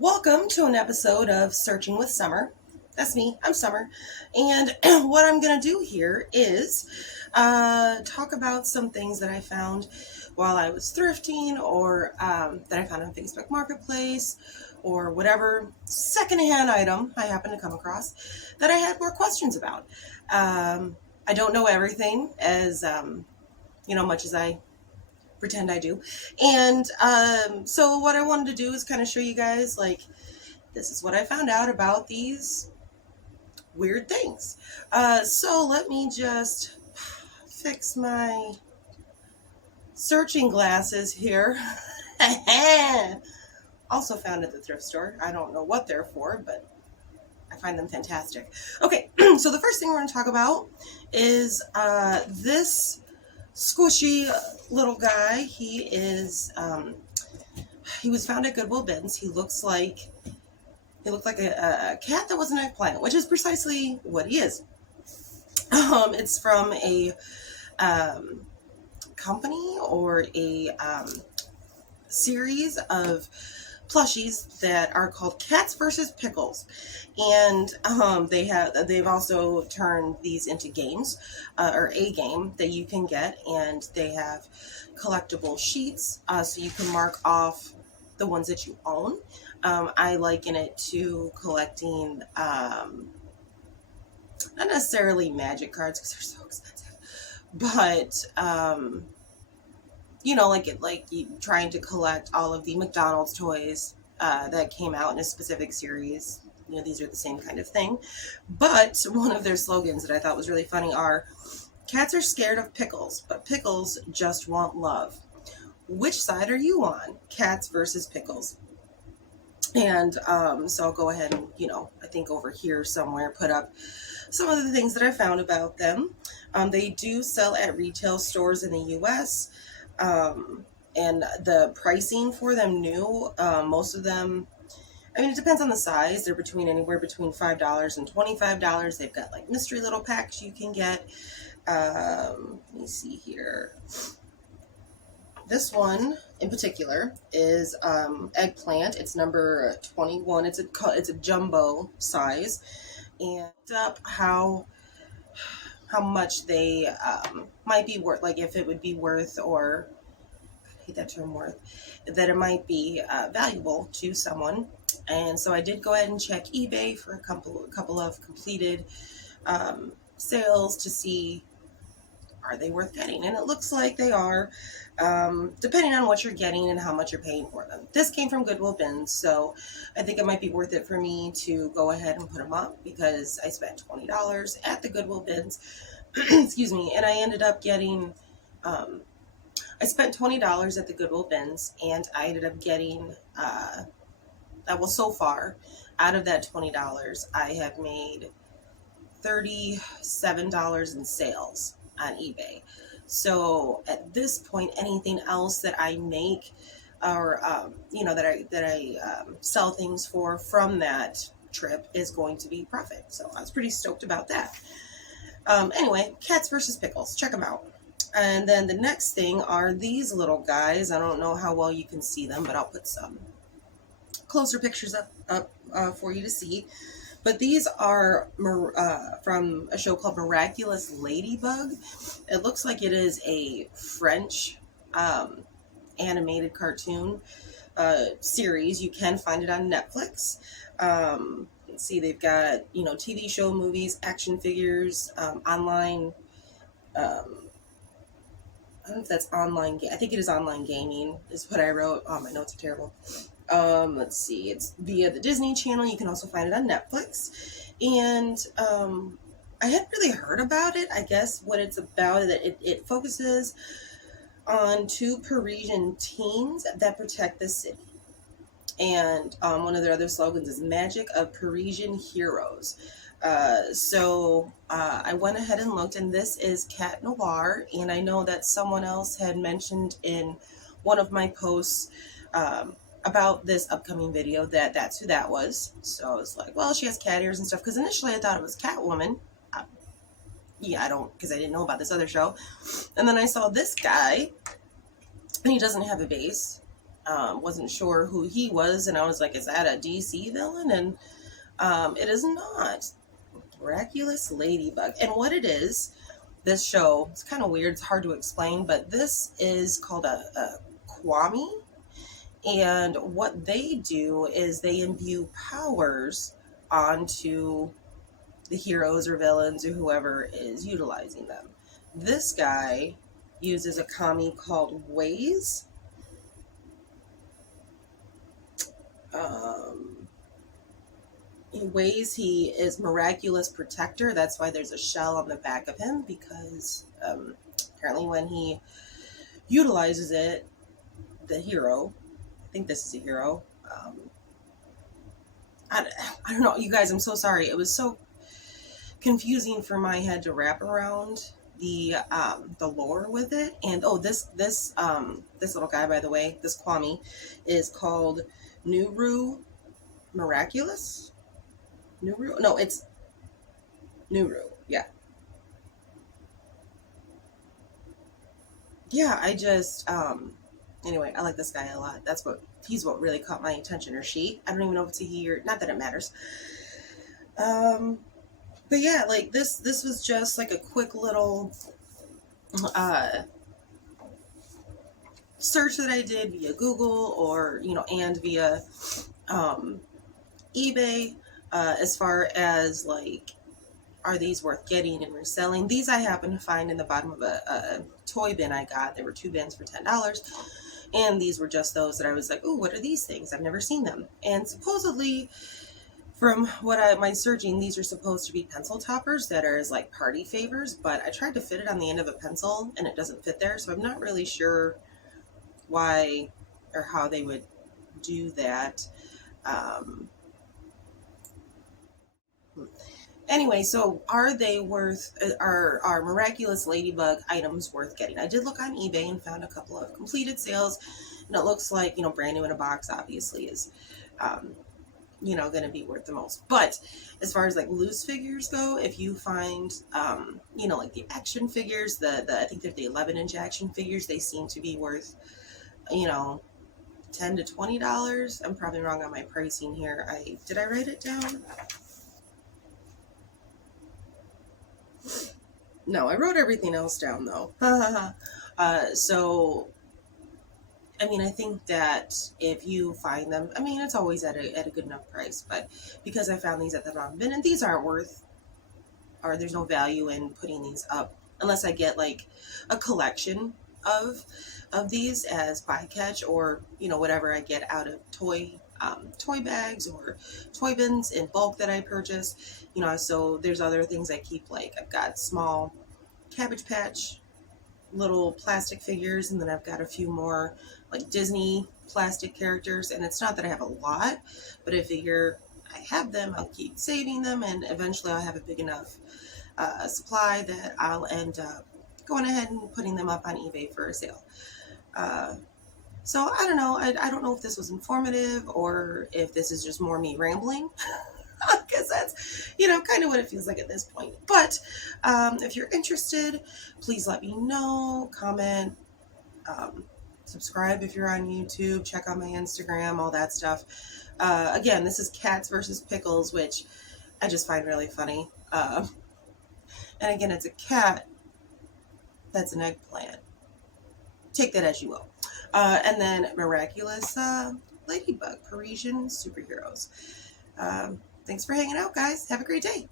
Welcome to an episode of Searching with Summer. That's me, I'm Summer. And what I'm going to do here is talk about some things that I found while I was thrifting or that I found on Facebook Marketplace or whatever secondhand item I happened to come across that I had more questions about. I don't know everything as much as I pretend I do. And so what I wanted to do is kind of show you guys, like, this is what I found out about these weird things. So let me just fix my searching glasses here. Also found at the thrift store. I don't know what they're for, but I find them fantastic. Okay, so the first thing we're going to talk about is this squishy little guy. He was found at Goodwill Bins. He looked like a cat that was an eggplant, which is precisely what he is. It's from a company or a series of plushies that are called Cats versus Pickles, and they've also turned these into games, or a game that you can get, and they have collectible sheets, so you can mark off the ones that you own. I liken it to collecting, not necessarily magic cards because they're so expensive, but like you trying to collect all of the McDonald's toys that came out in a specific series. These are the same kind of thing. But one of their slogans that I thought was really funny are, "Cats are scared of pickles, but pickles just want love. Which side are you on? Cats versus pickles." And so I'll go ahead and, I think over here somewhere, put up some of the things that I found about them. They do sell at retail stores in the U.S., and the pricing for them new, most of them, it depends on the size. They're anywhere between $5 and $25. They've got like mystery little packs you can get. Let me see here. This one in particular is eggplant. It's number 21. It's a jumbo size, and up how much they might be worth, like if it would be worth, or I hate that term, worth, that it might be valuable to someone. And so I did go ahead and check eBay for a couple of completed sales to see, are they worth getting? And it looks like they are, depending on what you're getting and how much you're paying for them. This came from Goodwill Bins, so I think it might be worth it for me to go ahead and put them up, because I spent $20 at the Goodwill Bins. Excuse me. And I ended up getting, I spent $20 at the Goodwill Bins, and I ended up getting, so far, out of that $20, I have made $37 in sales on eBay. So at this point, anything else that I make, or that I sell things for from that trip, is going to be profit. So I was pretty stoked about that. Anyway, Cats versus Pickles, check them out. And then the next thing are these little guys. I don't know how well you can see them, but I'll put some closer pictures up for you to see. But these are from a show called Miraculous Ladybug. It looks like it is a French animated cartoon series. You can find it on Netflix. Let's see, they've got, TV show, movies, action figures, online. I don't know if that's online. I think it is online gaming, is what I wrote. Oh, my notes are terrible. Let's see, it's via the Disney Channel. You can also find it on Netflix. And I hadn't really heard about it. I guess what it's about is that it focuses on two Parisian teens that protect the city. And one of their other slogans is "Magic of Parisian Heroes." So I went ahead and looked, and this is Cat Noir. And I know that someone else had mentioned in one of my posts about this upcoming video that's who that was. So I was like, well, she has cat ears and stuff, because initially I thought it was Catwoman. Because I didn't know about this other show. And then I saw this guy, and he doesn't have a base. Wasn't sure who he was, and I was like, is that a DC villain? And it is not. Miraculous Ladybug. And what it is, this show, it's kind of weird, it's hard to explain, but this is called a Kwame. And what they do is they imbue powers onto the heroes or villains or whoever is utilizing them. This guy uses a kami called Ways. Ways, he is miraculous protector. That's why there's a shell on the back of him, because apparently when he utilizes it, the hero, I think this is a hero. I, I don't know, you guys, I'm so sorry. It was so confusing for my head to wrap around the lore with it. And oh, this little guy, by the way, this Kwame, is called Nuru Miraculous. Nuru? No, it's Nuru. Yeah. Yeah, I just anyway, I like this guy a lot. He's what really caught my attention, or she. I don't even know if it's a he or not, that it matters. Um but yeah, like this was just like a quick little uh search that I did via Google, or and via um eBay, as far as like, are these worth getting and reselling? These I happened to find in the bottom of a toy bin I got. There were 2 bins for $10. And these were just those that I was like, ooh, what are these things? I've never seen them. And supposedly, from my searching, these are supposed to be pencil toppers that are as like party favors, but I tried to fit it on the end of a pencil and it doesn't fit there. So I'm not really sure why or how they would do that. Um, Anyway, so are miraculous ladybug items worth getting? I did look on eBay and found a couple of completed sales, and it looks like, brand new in a box obviously is, um, going to be worth the most. But as far as like loose figures go, if you find, like the action figures, the I think they're the 11-inch action figures, they seem to be worth, you know, $10 to $20. I'm probably wrong on my pricing here. Did I write it down? No, I wrote everything else down though. So, I mean, I think that if you find them, I mean, it's always at a good enough price. But because I found these at the bottom bin, and these aren't worth, or there's no value in putting these up unless I get like a collection of these as bycatch, or whatever I get out of toy bags or toy bins in bulk that I purchase. So there's other things I keep, like I've got small Cabbage Patch little plastic figures, and then I've got a few more like Disney plastic characters. And it's not that I have a lot, but I figure I have them, I'll keep saving them, and eventually I'll have a big enough supply that I'll end up going ahead and putting them up on eBay for a sale. Uh, so I don't know. I don't know if this was informative or if this is just more me rambling. Because that's, kind of what it feels like at this point. But if you're interested, please let me know. Comment, subscribe if you're on YouTube. Check out my Instagram, all that stuff. Again, this is Cats versus Pickles, which I just find really funny. And again, it's a cat that's an eggplant. Take that as you will. And then Miraculous Ladybug, Parisian superheroes. Thanks for hanging out, guys. Have a great day.